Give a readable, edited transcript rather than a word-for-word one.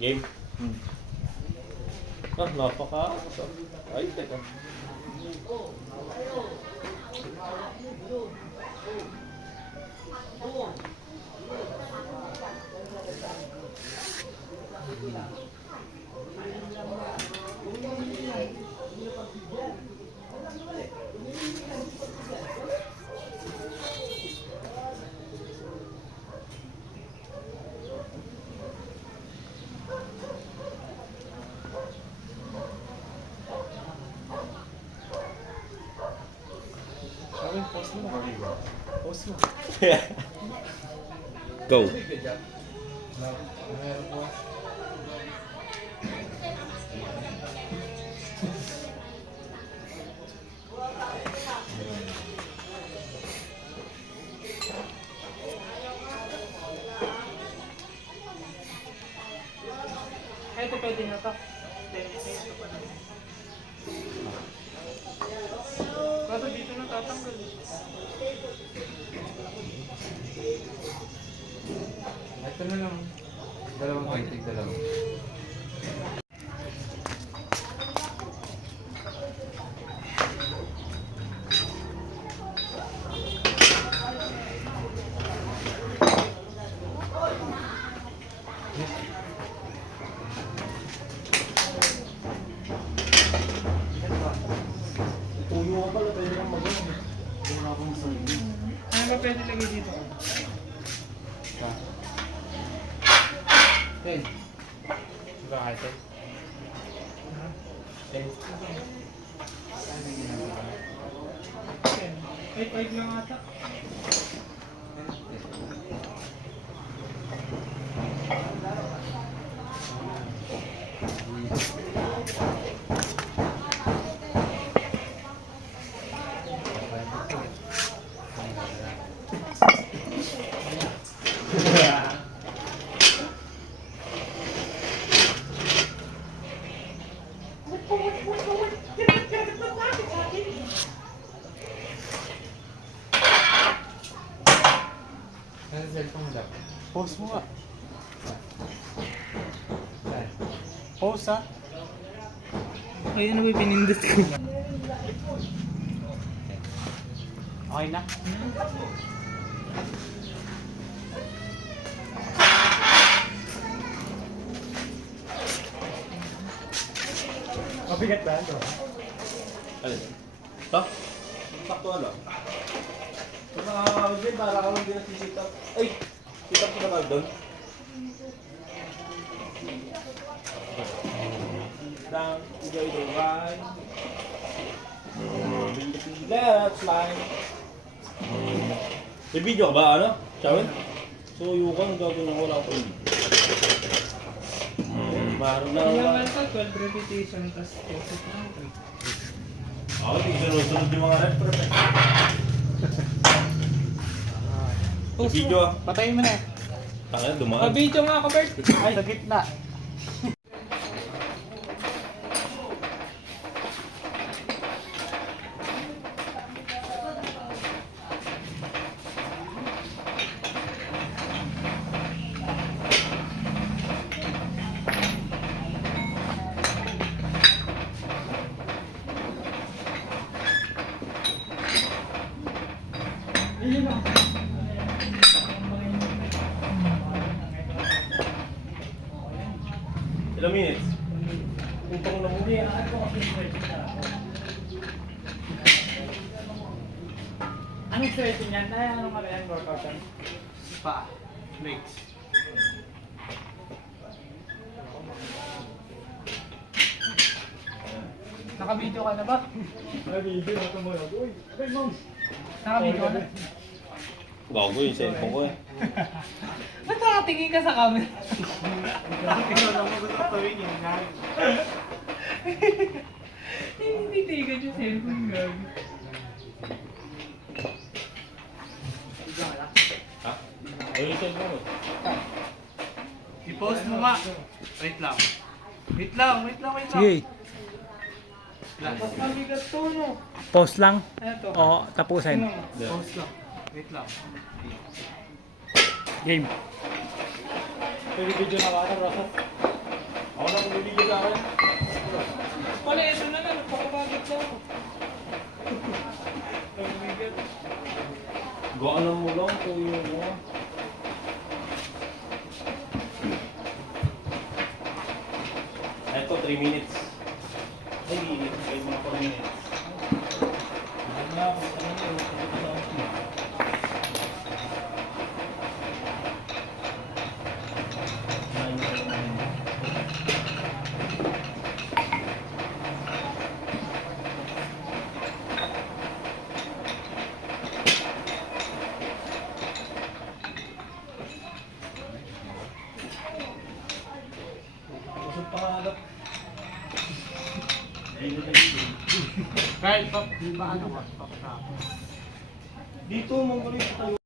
Game? Ah, napaka... Ay, teka. Sabi, post mo na. Post mo. Go. Meron po. Ito pwede na to. Ito pa na. Kaso dito na tatanggal. Ito na lang. Dalawang kritik na lang. Tuyo ka pala, tayo lang mag-ano. Wala akong sarili. Ano ba pwede lagay dito? Ten. Bakit ten? Ten. Saan yung ginagawa? Yan. 8 lang ata. Ano sa cellphone mo daw? Post mo nga. Saan? Post ha. Ayun na ba yung pinindot ko? Okay na. Mabigat ba ito? Ano? Ito? Sakto ano? Kung nakakawag din, para ka hindi nasisita. Ay! Sitap ko na ba doon? Down, enjoy the ride. Let's line. May video ka ba, ano? Chawin? So, yung kang gagawin ako lang ko yun. Maroon na Ilang lang. lang to? 12 repetition, tapos post lang. Ako, sunod-sunod yung mga rep. May video ah. Patayin mo na. Tangina, dumaan. Video nga ako, Bert. Ay, sa gitna. Ilang minutes? Utang na muli. Anong sweating yan? Ay, anong kami yan? Workout yan? Pa. Legs. Naka-video ka na ba? Nag-video na ito mo yun. Uy, okay mom. Naka-video ka na? Gago yung cellphone ko eh. Ba't nakatingin ka sa camera? Ikaw lang mo gusto tawin yun. Hindi tigan yung cellphone gag. Ha? Ayun yung cellphone ko. I-post mo nga. Wait lang. Wait lang. Sige, Mas mabigat to, no? post lang. Ano to? O, tapusin. Ano? Post lang. Wait lang. Game. Pwede video na ba ito, Rosas? Ako na bumibigay sa akin. Wala, ito na lang. Nagpapabagit na ako. Gaanan mo lang, tuyo mo. Ito, 3 minutes. Ay, kayo mga 4 minutes. Hindi nga ako sa kanila. Kusog pangalap. Kahit pa, di ba ano ka? Dito, mong kulit tayo.